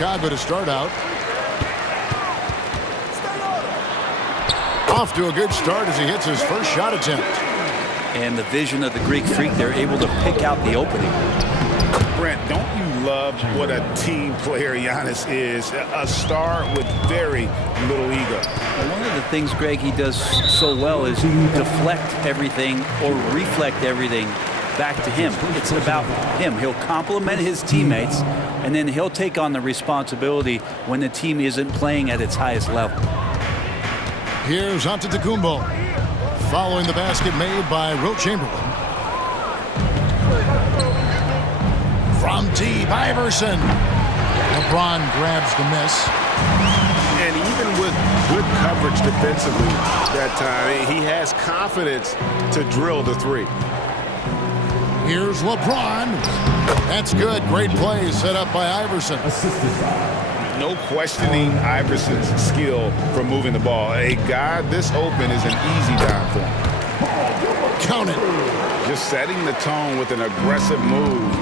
Chicago to start out. Off to a good start as he hits his first shot attempt. And the vision of the Greek Freak, they're able to pick out the opening. Brent, don't you love what a team player Giannis is? A star with very little ego. Well, one of the things, Greg, he does so well is deflect everything or reflect everything back to him. It's about him. He'll compliment his teammates, and then he'll take on the responsibility when the team isn't playing at its highest level. Here's Antetokounmpo, following the basket made by Wilt Chamberlain. From deep, Iverson. LeBron grabs the miss. And even with good coverage defensively that time, he has confidence to drill the three. Here's LeBron. That's good. Great play set up by Iverson. No questioning Iverson's skill for moving the ball. A guy this open is an easy down for him. Count it. Just setting the tone with an aggressive move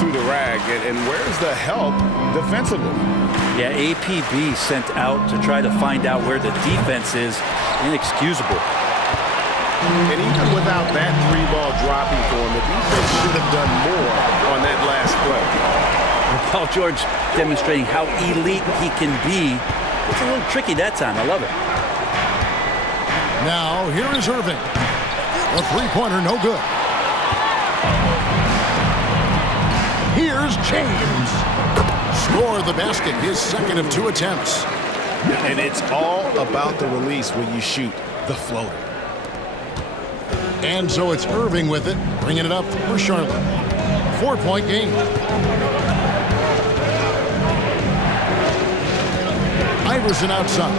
to the rack. And where's the help defensively? Yeah, APB sent out to try to find out where the defense is. Inexcusable. And even without that three ball dropping for him, the defense should have done more on that last play. Paul George demonstrating how elite he can be. It's a little tricky that time. I love it. Now, here is Irving. A three-pointer, no good. Here's James. Score the basket, his second of 2 attempts. And it's all about the release when you shoot the floater. And so it's Irving with it, bringing it up for Charlotte. 4-point game. Iverson outside.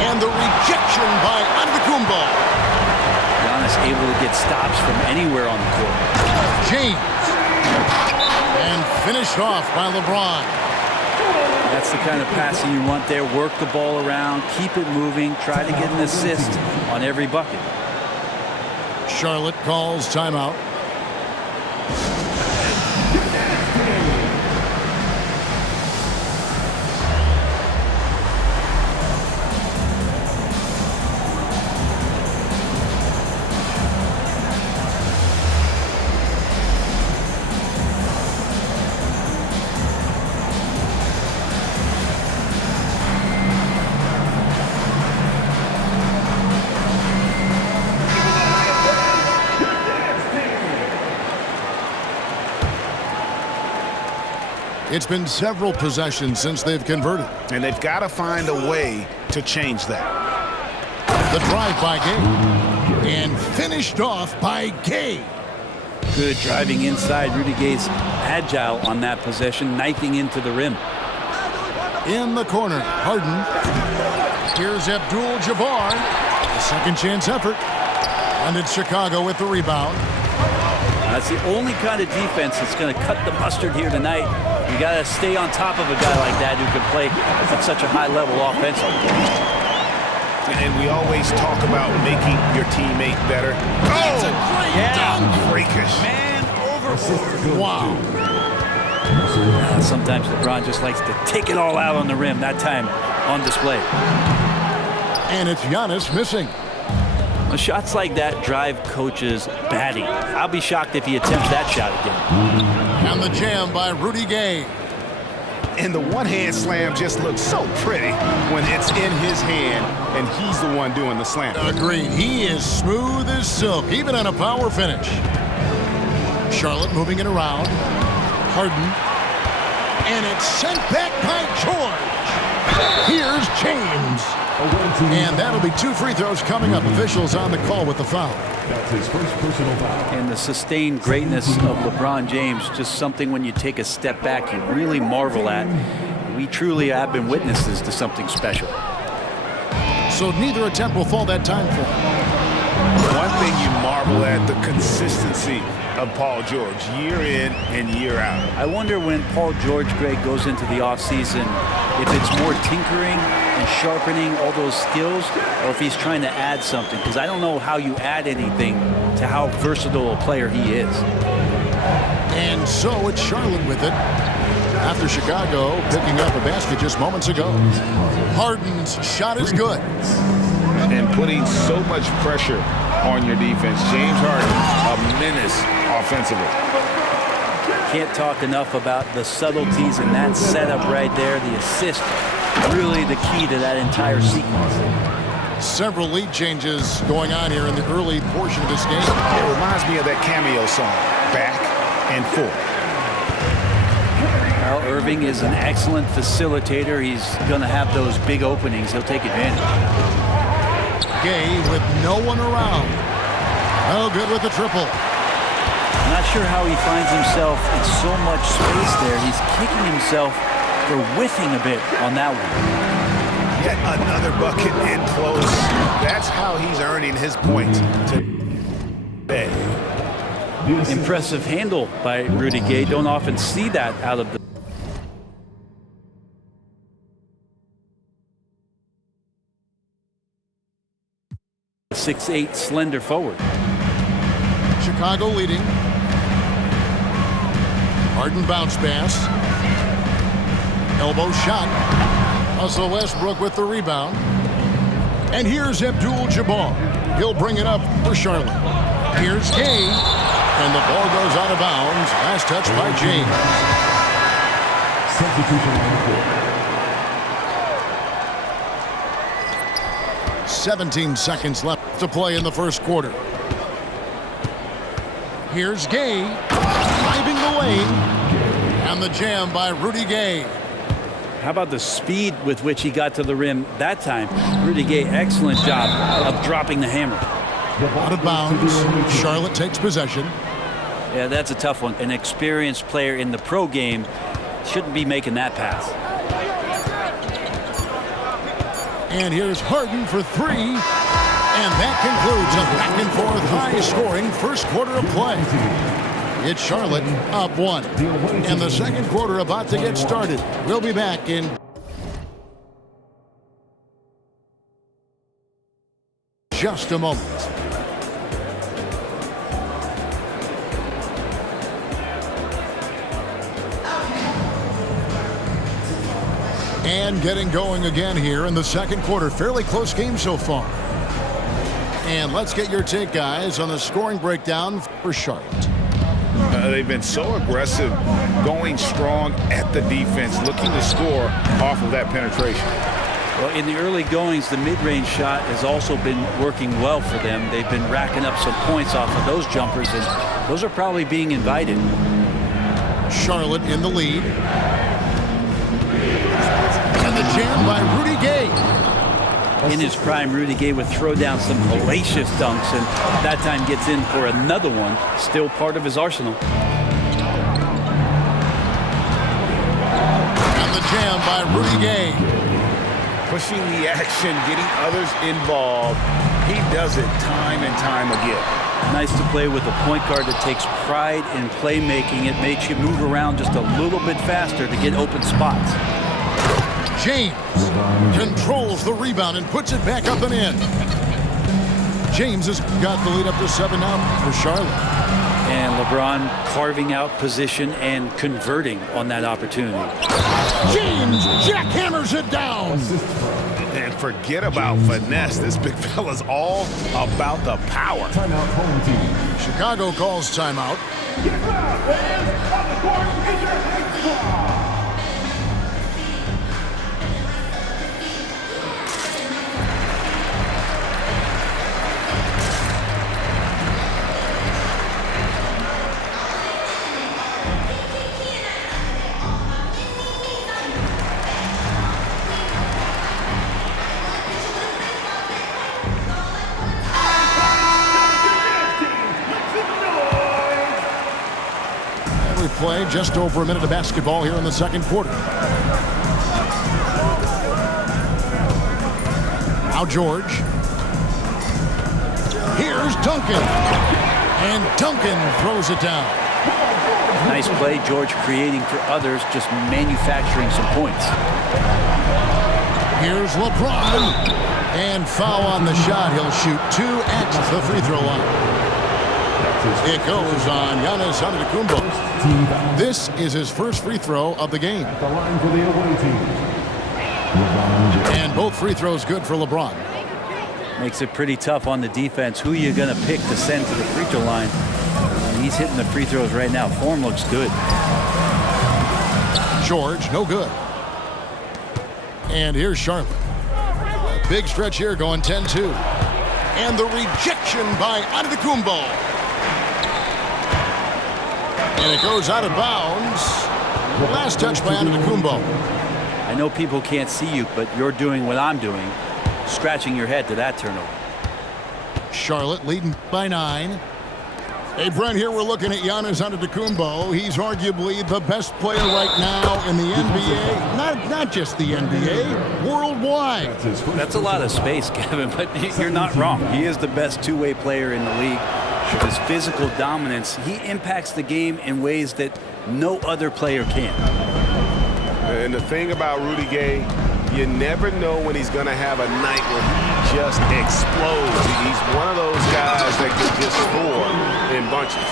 And the rejection by Antetokounmpo. Giannis able to get stops from anywhere on the court. James. And finished off by LeBron. That's the kind of passing you want there. Work the ball around, keep it moving, try to get an assist on every bucket. Charlotte calls timeout. It's been several possessions since they've converted. And they've got to find a way to change that. The drive by Gay. And finished off by Gay. Good driving inside. Rudy Gay's agile on that possession, knifing into the rim. In the corner, Harden. Here's Abdul-Jabbar. A second chance effort. And it's Chicago with the rebound. That's the only kind of defense that's going to cut the mustard here tonight. You got to stay on top of a guy like that who can play at such a high level offensively. And we always talk about making your teammate better. That's a great dunk. Freakish. Man overboard. Wow. Sometimes LeBron just likes to take it all out on the rim. That time on display. And it's Giannis missing. Shots like that drive coaches batty. I'll be shocked if he attempts that shot again. And the jam by Rudy Gay. And the one-hand slam just looks so pretty when it's in his hand and he's the one doing the slam. Agreed. He is smooth as silk, even on a power finish. Charlotte moving it around. Harden. And it's sent back by George. Here's James. And that'll be 2 free throws coming up. Officials on the call with the foul. That's his first personal foul. And the sustained greatness of LeBron James, just something when you take a step back, you really marvel at. We truly have been witnesses to something special. So neither attempt will fall that time for him. One thing you marvel at, the consistency of Paul George, year in and year out. I wonder when Paul George, Greg, goes into the offseason, if it's more tinkering and sharpening all those skills, or if he's trying to add something, because I don't know how you add anything to how versatile a player he is. And so it's Charlotte with it. after Chicago picking up a basket just moments ago. Harden's shot is good. And putting so much pressure on your defense. James Harden, a menace offensively. Can't talk enough about the subtleties in that setup right there. The assist, really the key to that entire sequence. Several lead changes going on here in the early portion of this game. It reminds me of that cameo song, Back and Forth. Well, Irving is an excellent facilitator. He's going to have those big openings. He'll take advantage. Gay with no one around. Oh, good with the triple. Not sure how he finds himself in so much space there. He's kicking himself for whiffing a bit on that one. Yet another bucket in close. That's how he's earning his points today. Impressive handle by Rudy Gay. Don't often see that out of the 6'8" slender forward. Chicago leading. Harden bounce pass. Elbow shot. Russell Westbrook with the rebound. And here's Abdul-Jabbar. He'll bring it up for Charlotte. Here's Gay. And the ball goes out of bounds. Last touch by James. Substitution on the court. 17 seconds left to play in the first quarter. Here's Gay. Driving the lane. And the jam by Rudy Gay. How about the speed with which he got to the rim that time? Rudy Gay, excellent job of dropping the hammer. Out of bounds. Charlotte takes possession. Yeah, that's a tough one. An experienced player in the pro game shouldn't be making that pass. And here's Harden for three. And that concludes a back-and-forth high-scoring first quarter of play. It's Charlotte up one. And the second quarter about to get started. We'll be back in just a moment. And getting going again here in the second quarter. Fairly close game so far. And let's get your take, guys, on the scoring breakdown for Charlotte. They've been so aggressive, going strong at the defense, looking to score off of that penetration. Well, in the early goings, the mid-range shot has also been working well for them. They've been racking up some points off of those jumpers, and those are probably being invited. Charlotte in the lead. And the jam by Rudy Gay. In his prime, Rudy Gay would throw down some hellacious dunks, and that time gets in for another one, still part of his arsenal. And the jam by Rudy Gay. Pushing the action, getting others involved. He does it time and time again. Nice to play with a point guard that takes pride in playmaking. It makes you move around just a little bit faster to get open spots. James controls the rebound and puts it back up and in. James has got the lead up to 7 now for Charlotte. And LeBron carving out position and converting on that opportunity. James jackhammers it down. And forget about finesse. This big fella's all about the power. Timeout, home team. Chicago calls timeout. Get loud, fans. On the court is your next squad. Play just over a minute of basketball here in the second quarter. Now George. Here's Duncan. And Duncan throws it down. Nice play, George creating for others, just manufacturing some points. Here's LeBron. And foul on the shot. He'll shoot 2 at the free throw line. It goes on Giannis Antetokounmpo. This is his first free throw of the game. At the line for the away team, LeBron James. And both free throws good for LeBron. Makes it pretty tough on the defense. Who you're going to pick to send to the free throw line. And he's hitting the free throws right now. Form looks good. George, no good. And here's Charlotte. A big stretch here going 10-2. And the rejection by Antetokounmpo. And it goes out of bounds. Last touch by Antetokounmpo. I know people can't see you, but you're doing what I'm doing. Scratching your head to that turnover. Charlotte leading by 9. Hey, Brent, here we're looking at Giannis Antetokounmpo. He's arguably the best player right now in the NBA. Not just the NBA, worldwide. That's a lot of space, Kevin, but you're not wrong. He is the best two-way player in the league. With his physical dominance, he impacts the game in ways that no other player can. And the thing about Rudy Gay, you never know when he's going to have a night where he just explodes. He's one of those guys that can just score in bunches.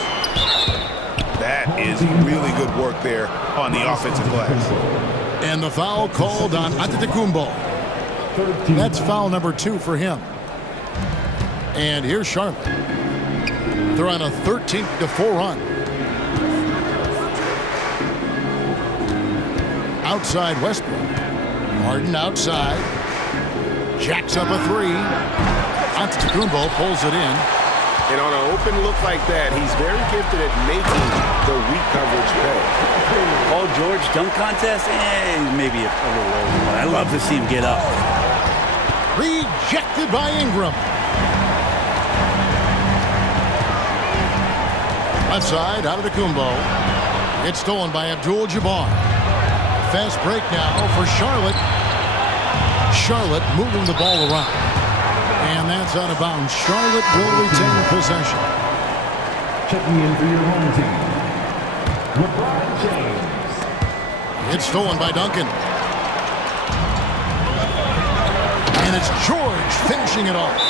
That is really good work there on the offensive glass. And the foul called on Antetokounmpo. That's foul number 2 for him. And here's Charlotte. They're on a 13-4 run. Outside Westbrook. Harden outside. Jacks up a 3. Antetokounmpo pulls it in. And on an open look like that, he's very gifted at making the weak coverage pay. Paul George dunk contest? Maybe a little over, but I love to see him get up. Rejected by Ingram. Left side, Antetokounmpo. It's stolen by Abdul-Jabbar. Fast break now for Charlotte. Charlotte moving the ball around. And that's out of bounds. Charlotte will retain possession. Checking in for your home team, LeBron James. It's stolen by Duncan. And it's George finishing it off.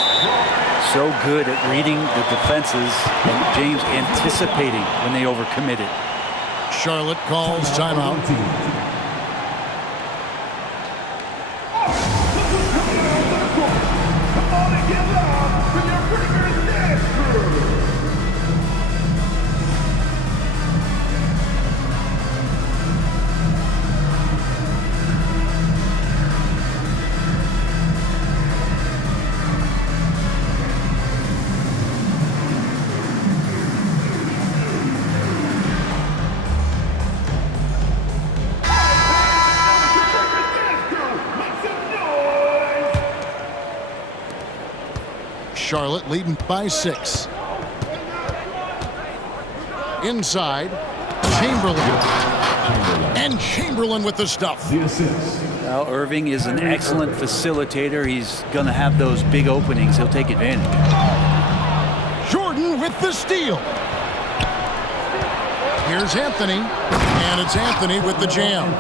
So good at reading the defenses and James anticipating when they overcommitted. Charlotte calls timeout. Come on and get loud with your Breakers dance crew. Charlotte leading by 6. Inside, Chamberlain. And Chamberlain with the stuff. The assist. Now, Irving is an excellent facilitator. He's going to have those big openings. He'll take advantage. Jordan with the steal. Here's Anthony. And it's Anthony with the jam.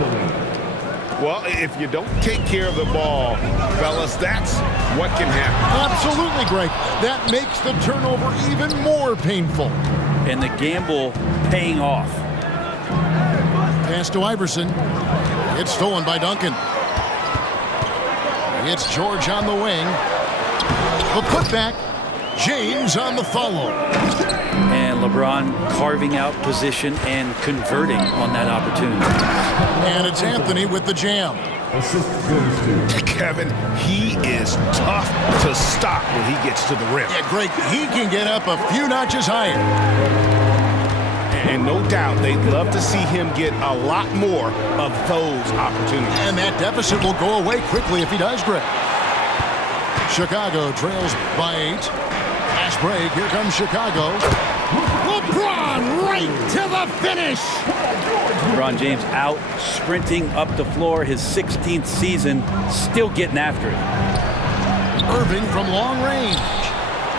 Well, if you don't take care of the ball, fellas, that's what can happen. Absolutely, Greg. That makes the turnover even more painful. And the gamble paying off. Pass to Iverson. It's stolen by Duncan. It's George on the wing. The putback. James on the follow. And LeBron carving out position and converting on that opportunity. And it's Anthony with the jam. Assist goes to Kevin, he is tough to stop when he gets to the rim. Yeah, Greg, he can get up a few notches higher. And no doubt they'd love to see him get a lot more of those opportunities. And that deficit will go away quickly if he does, Greg. Chicago trails by 8. Fast break. Here comes Chicago. LeBron right to the finish. LeBron James out sprinting up the floor, his 16th season, still getting after it. Irving from long range.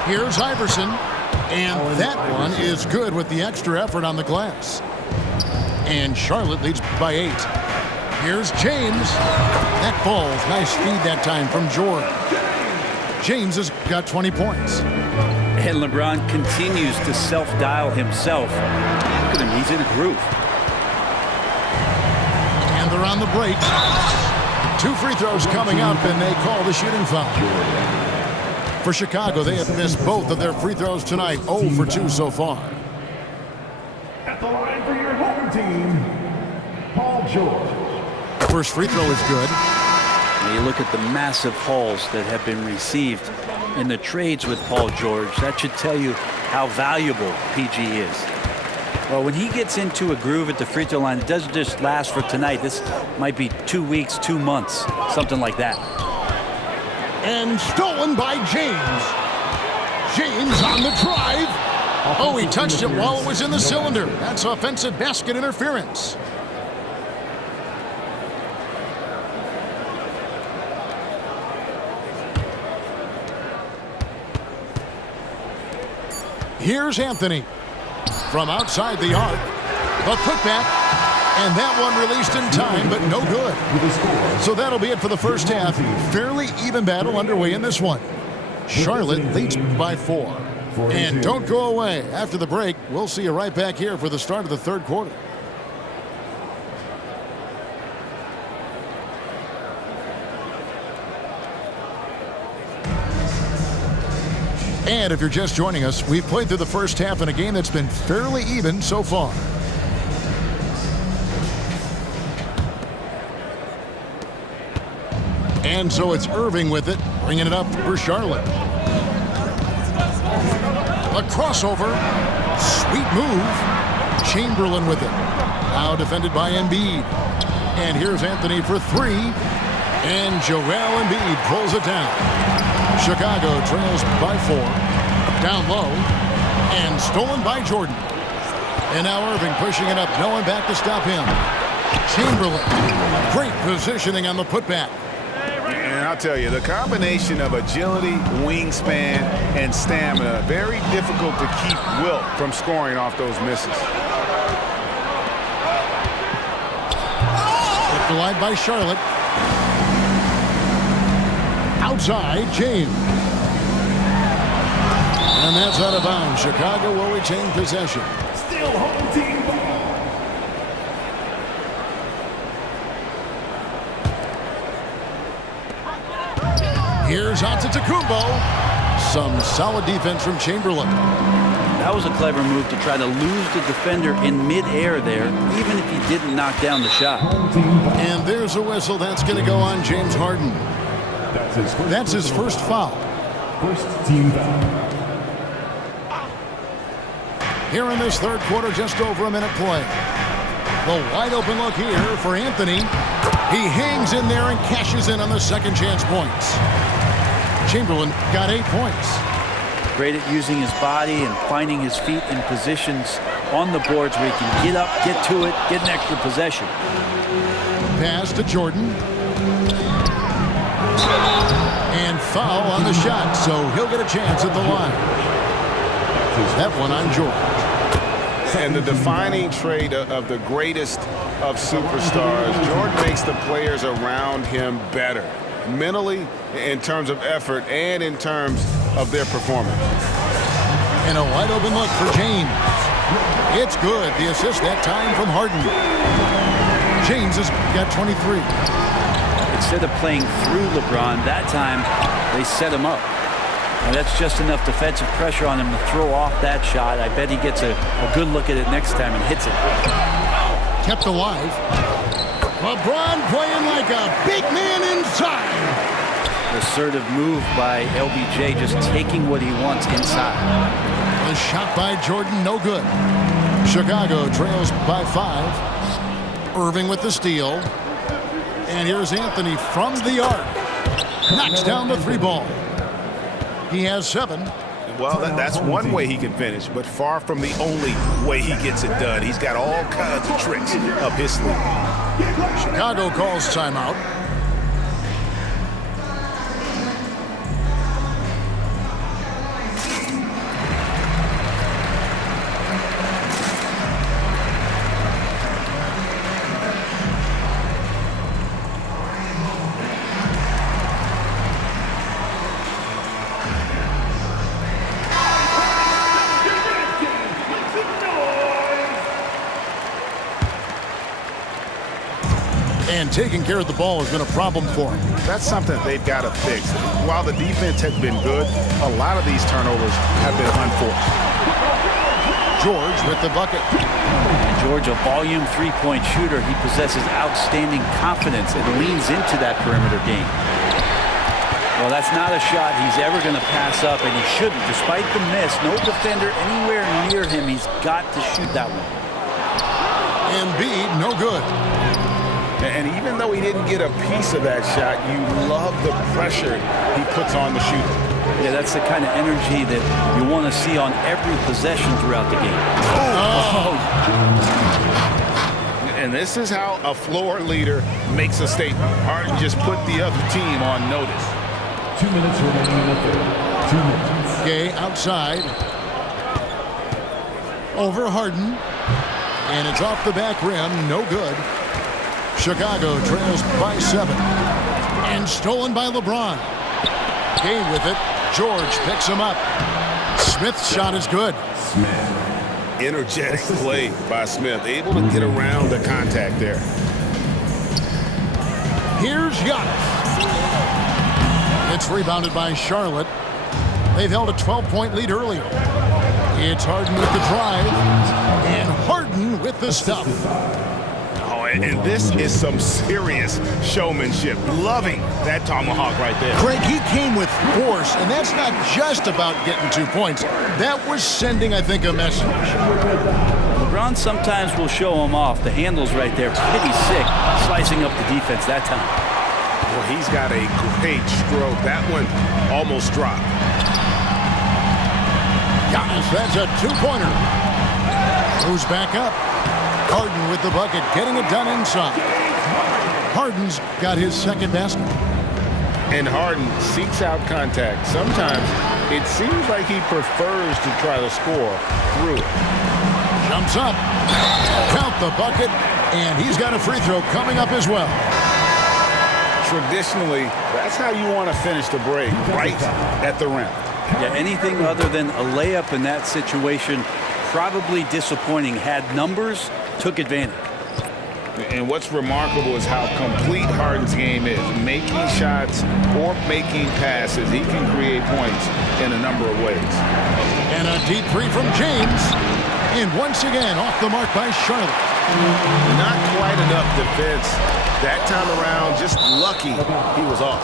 Here's Iverson. And that one is good with the extra effort on the glass. And Charlotte leads by 8. Here's James. That ball's nice feed that time from George. James has got 20 points. And LeBron continues to self-dial himself. Look at him, he's in a groove. And they're on the break. 2 free throws coming up, and they call the shooting foul. For Chicago, they have missed both of their free throws tonight, 0 for 2 so far. At the line for your home team, Paul George. First free throw is good. When you look at the massive hauls that have been received in the trades with Paul George, that should tell you how valuable PG is. Well, when he gets into a groove at the free throw line, it doesn't just last for tonight. This might be 2 weeks, 2 months, something like that. And stolen by James. James on the drive. Oh, he touched it while it was in the cylinder. That's offensive basket interference. Here's Anthony from outside the arc. The putback, and that one released in time, but no good. So that'll be it for the first half. Fairly even battle underway in this one. Charlotte leads by 4. And don't go away. After the break, we'll see you right back here for the start of the third quarter. And if you're just joining us, we've played through the first half in a game that's been fairly even so far. And so it's Irving with it, bringing it up for Charlotte. A crossover. Sweet move. Chamberlain with it. Now defended by Embiid. And here's Anthony for 3. And Joel Embiid pulls it down. Chicago trails by 4. Down low. And stolen by Jordan. And now Irving pushing it up. No one back to stop him. Chamberlain. Great positioning on the putback. And I'll tell you, the combination of agility, wingspan, and stamina, very difficult to keep Wilt from scoring off those misses. Denied by Charlotte. Outside, James. And that's out of bounds. Chicago will retain possession. Still home team ball. Here's Antetokounmpo. Some solid defense from Chamberlain. That was a clever move to try to lose the defender in midair there, even if he didn't knock down the shot. And there's a whistle. That's going to go on James Harden. That's his first foul. First team foul. Here in this third quarter, just over a minute play. The wide open look here for Anthony. He hangs in there and cashes in on the second chance points. Chamberlain got 8 points. Great at using his body and finding his feet in positions on the boards where he can get up, get to it, get an extra possession. Pass to Jordan. And foul on the shot, so he'll get a chance at the line. That one on George. And the defining trait of the greatest of superstars, Jordan makes the players around him better, mentally, in terms of effort, and in terms of their performance. And a wide open look for James. It's good. The assist that time from Harden. James has got 23. Instead of playing through LeBron, that time they set him up. And that's just enough defensive pressure on him to throw off that shot. I bet he gets a good look at it next time and hits it. Kept alive. LeBron playing like a big man inside. Assertive move by LBJ, just taking what he wants inside. The shot by Jordan, no good. Chicago trails by 5. Irving with the steal. And here's Anthony from the arc. Knocks down the 3 ball. He has 7. Well, that's one way he can finish, but far from the only way he gets it done. He's got all kinds of tricks up his sleeve. Chicago calls timeout. taking care of the ball has been a problem for him. That's something they've got to fix. While the defense has been good, a lot of these turnovers have been unforced. George with the bucket. George, a volume three-point shooter. He possesses outstanding confidence and leans into that perimeter game. Well, that's not a shot he's ever going to pass up, and he shouldn't. Despite the miss, no defender anywhere near him. He's got to shoot that one. Embiid, no good. And even though he didn't get a piece of that shot, you love the pressure he puts on the shooter. Yeah, that's the kind of energy that you want to see on every possession throughout the game. Oh. And this is how a floor leader makes a statement. Harden just put the other team on notice. 2 minutes remaining in the third. 2 minutes. Gay outside. Over Harden. And it's off the back rim. No good. Chicago trails by 7. And stolen by LeBron. Gay with it. George picks him up. Smith's shot is good. Energetic play by Smith. Able to get around the contact there. Here's Giannis. It's rebounded by Charlotte. They've held a 12-point lead earlier. It's Harden with the drive. And Harden with the stuff. Oh, and this is some serious showmanship. Loving that tomahawk right there. Greg, he came with force, and that's not just about getting 2 points. That was sending, I think, a message. LeBron sometimes will show him off. The handle's right there, pretty sick, slicing up the defense that time. Well, he's got a great stroke. That one almost dropped. Giannis, that's a 2-pointer. Moves back up. Harden with the bucket, getting it done inside. Harden's got his second basket. And Harden seeks out contact. Sometimes it seems like he prefers to try to score through it. Jumps up. Count the bucket. And he's got a free throw coming up as well. Traditionally, that's how you want to finish the break, right at the rim. Yeah, anything other than a layup in that situation, probably disappointing. Had numbers, took advantage. And what's remarkable is how complete Harden's game is. Making shots or making passes, he can create points in a number of ways. And a deep three from James. And once again, off the mark by Charlotte. Not quite enough defense. That time around, just lucky he was off.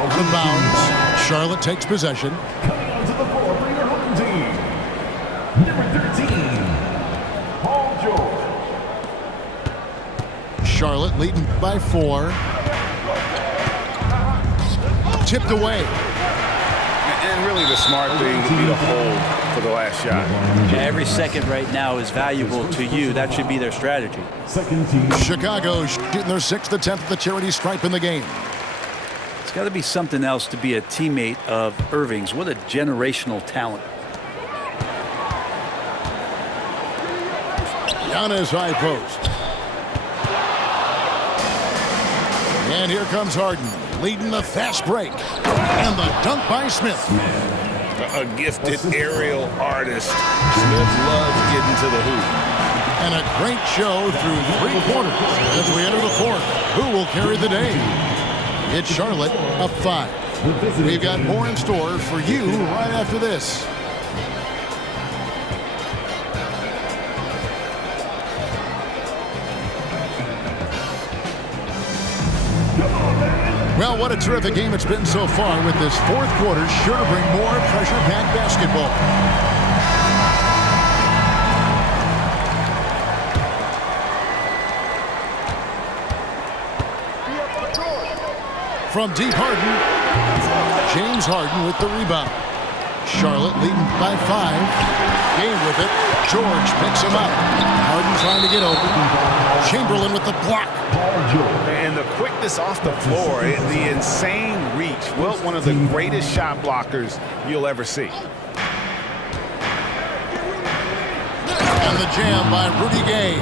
Out of bounds. Charlotte takes possession. Coming onto the floor for your home team. Number 13, Paul George. Charlotte leading by 4. Tipped away. And really the smart thing would be to hold for the last shot. Yeah, every second right now is valuable to you. That should be their strategy. Second team. Chicago shooting their 6th attempt at the charity stripe in the game. It's got to be something else to be a teammate of Irving's. What a generational talent. Giannis high post. And here comes Harden, leading the fast break. And the dunk by Smith. A gifted aerial artist. Smith loves getting to the hoop. And a great show through 3 quarters as we enter the 4th. Who will carry the day? It's Charlotte up 5. We've got more in store for you right after this. Well, what a terrific game it's been so far, with this 4th quarter sure to bring more pressure-packed basketball. From deep, Harden. James Harden with the rebound. Charlotte leading by 5. Game with it. George picks him up. Harden trying to get open. Chamberlain with the block. And the quickness off the floor, the insane reach. Well, one of the greatest shot blockers you'll ever see. And the jam by Rudy Gay.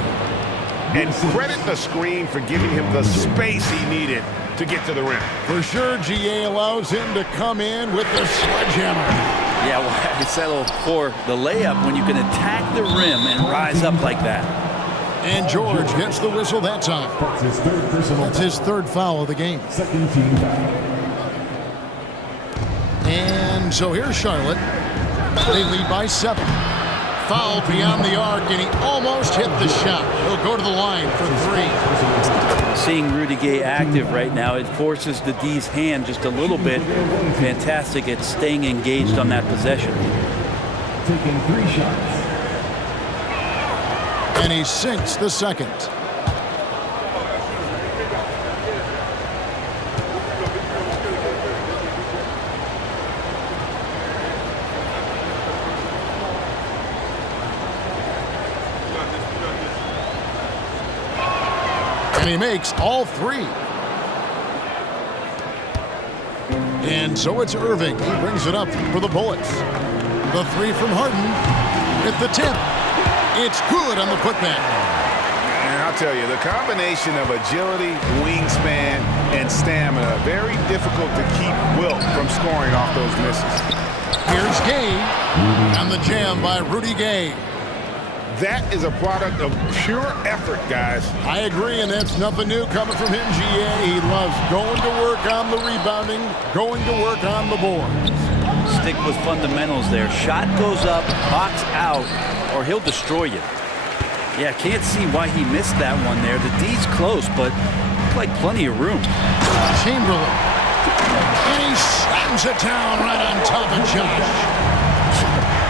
And credit the screen for giving him the space he needed to get to the rim. For sure, GA allows him to come in with the sledgehammer. Yeah, well, I settle for the layup when you can attack the rim and rise up like that. And George gets the whistle that time. That's his third personal That's his third foul of the game. second team foul. And so here's Charlotte. They lead by 7. Foul beyond the arc, and he almost hit the shot. He'll go to the line for 3. Seeing Rudy Gay active right now, it forces the D's hand just a little bit. Fantastic at staying engaged on that possession. Taking 3 shots. And he sinks the second. And he makes all 3. And so it's Irving. He brings it up for the Bullets. The 3 from Harden. At the tip. It's good on the putback. And I'll tell you, the combination of agility, wingspan, and stamina, very difficult to keep Wilt from scoring off those misses. Here's Gay. And the jam by Rudy Gay. That is a product of pure effort, guys. I agree, and that's nothing new coming from him, GA. He loves going to work on the rebounding, going to work on the boards. Stick with fundamentals there. Shot goes up, box out, or he'll destroy you. Yeah, can't see why he missed that one there. The D's close, but like plenty of room. Chamberlain. And he slams it down right on top of Josh.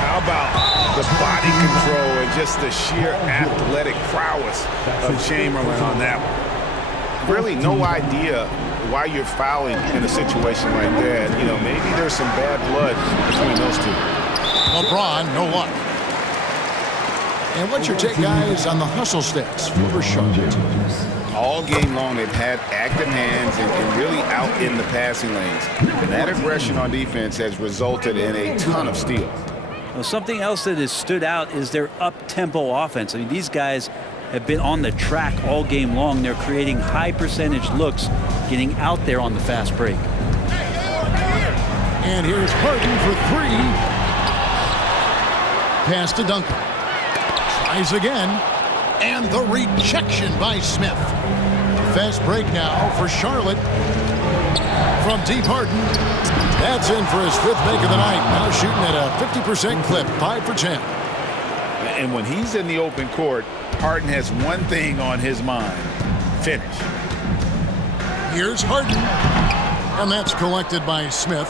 How about the body control and just the sheer athletic prowess of Chamberlain on that one? Really no idea why you're fouling in a situation like that. You know, maybe there's some bad blood between those two. LeBron, no luck. And what's your take, guys, on the hustle stats for Charlotte? All game long, they've had active hands and really out in the passing lanes. And that aggression on defense has resulted in a ton of steals. Well, something else that has stood out is their up-tempo offense. I mean, these guys have been on the track all game long. They're creating high percentage looks, getting out there on the fast break. And here's Harden for 3. Pass to Duncan. Tries again. And the rejection by Smith. Fast break now for Charlotte. From deep, Harden. That's in for his 5th make of the night. Now shooting at a 50% clip, 5 for 10. And when he's in the open court, Harden has one thing on his mind: finish. Here's Harden. And that's collected by Smith.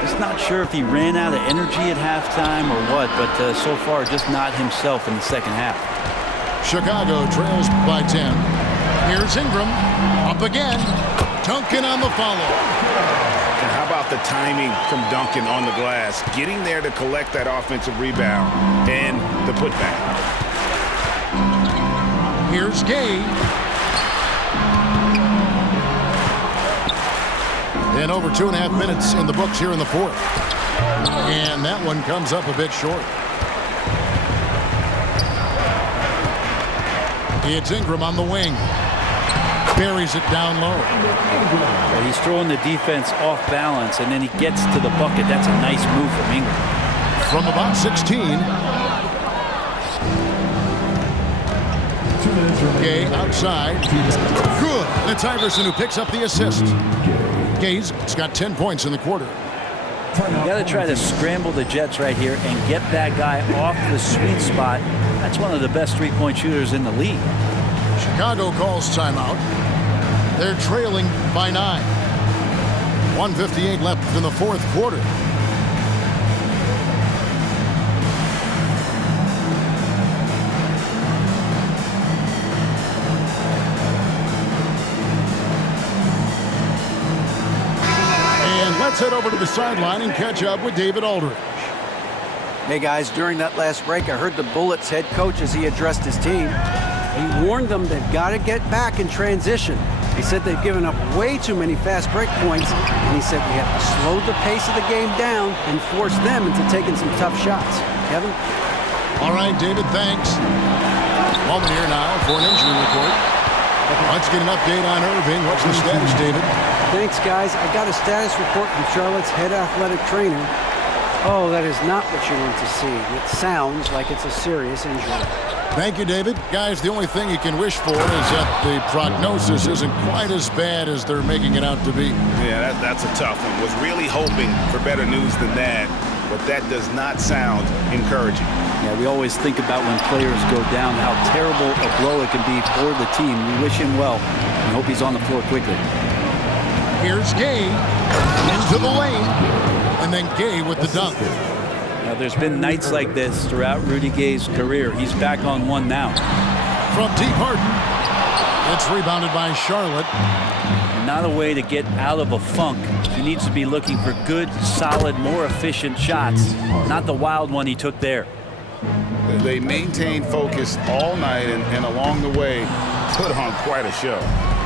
Just not sure if he ran out of energy at halftime or what, but so far just not himself in the second half. Chicago trails by 10. Here's Ingram. Up again. Duncan on the follow. And how about the timing from Duncan on the glass, getting there to collect that offensive rebound and the putback. Here's Gay. And over 2.5 minutes in the books here in the 4th. And that one comes up a bit short. It's Ingram on the wing. Buries it down low. Well, he's throwing the defense off balance, and then he gets to the bucket. That's a nice move from Ingram. From about 16. 2 minutes remaining. Gay outside. Good. And it's Iverson who picks up the assist. Gay's got 10 points in the quarter. You got to try to scramble the Jets right here and get that guy off the sweet spot. That's one of the best three-point shooters in the league. Chicago calls timeout. They're trailing by 9. 1:58 left in the 4th quarter. And let's head over to the sideline and catch up with David Aldridge. Hey guys, during that last break, I heard the Bullets head coach as he addressed his team. He warned them they've got to get back in transition. He said they've given up way too many fast break points, and he said we have to slow the pace of the game down and force them into taking some tough shots. Kevin? All right, David, thanks. Moment here now for an injury report. Let's get an update on Irving. What's the status, David? Thanks, guys. I got a status report from Charlotte's head athletic trainer. Oh, that is not what you want to see. It sounds like it's a serious injury. Thank you, David. Guys, the only thing you can wish for is that the prognosis isn't quite as bad as they're making it out to be. Yeah, that's a tough one. Was really hoping for better news than that, but that does not sound encouraging. Yeah, we always think about when players go down, how terrible a blow it can be for the team. We wish him well and hope he's on the floor quickly. Here's Gay into the lane, and then Gay with the dunk. Now, there's been nights like this throughout Rudy Gay's career. He's back on one now. From deep, Harden. It's rebounded by Charlotte. Not a way to get out of a funk. He needs to be looking for good, solid, more efficient shots, not the wild one he took there. They maintained focus all night and along the way put on quite a show.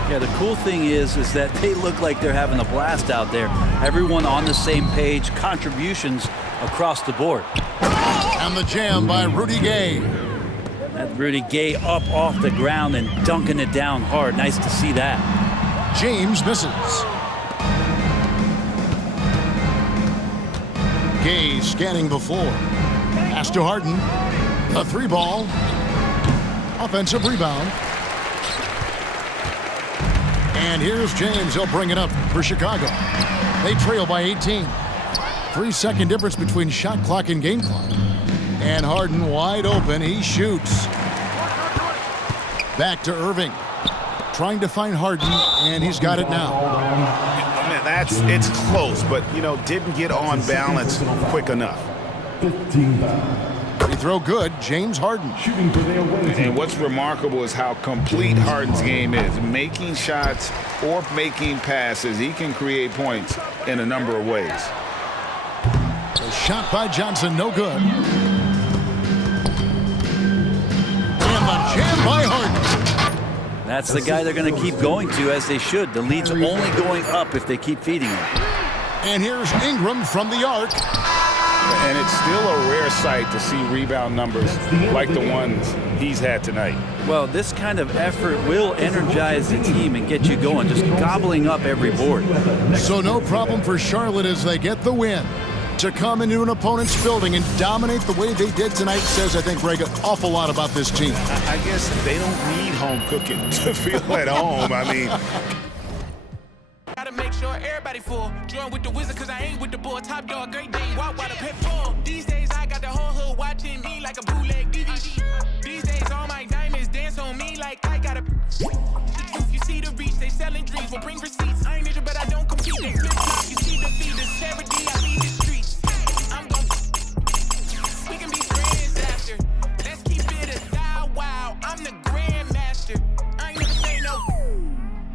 Yeah, the cool thing is that they look like they're having a blast out there. Everyone on the same page, contributions across the board. And the jam by Rudy Gay. That Rudy Gay up off the ground and dunking it down hard. Nice to see that. James misses. Gay scanning the floor. Pass to Harden. A three ball. Offensive rebound. And here's James. He'll bring it up for Chicago. They trail by 18. 3-second difference between shot clock and game clock. And Harden wide open. He shoots. Back to Irving. Trying to find Harden, and he's got it now. Man, it's close, but, didn't get on balance quick enough. 15 fouls. Free throw good, James Harden. Shooting for the away team. And what's remarkable is how complete Harden's game is. Making shots or making passes, he can create points in a number of ways. A shot by Johnson, no good. And the jam by Harden. That's the guy they're going to keep going to, as they should. The lead's only going up if they keep feeding him. And here's Ingram from the arc. And it's still a rare sight to see rebound numbers like the ones he's had tonight. Well, this kind of effort will energize the team and get you going, just gobbling up every board. So no problem for Charlotte as they get the win. To come into an opponent's building and dominate the way they did tonight says, I think, Greg, an awful lot about this team. I guess they don't need home cooking to feel at home. I mean, gotta make sure everybody full. Join with the wizard, cause I ain't with the bull. Top dog, great day, walk while the pit full. These days I got the whole hood watching me like a bootleg DVD. These days all my diamonds dance on me like I got a. If you see the reach, they selling dreams. Will bring receipts. I ain't ninja, but I don't compete. They flip flop. You see the feed, the charity. I lead the streets. I'm gon' we can be friends after. Let's keep it a style. Wow, I'm the grandmaster. I ain't never say no.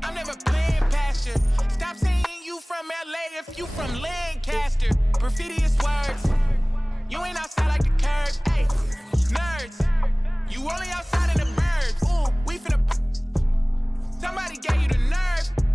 I'm never playing past you. Stop saying you from LA if you from Lancaster. Graffiti is words. You ain't outside.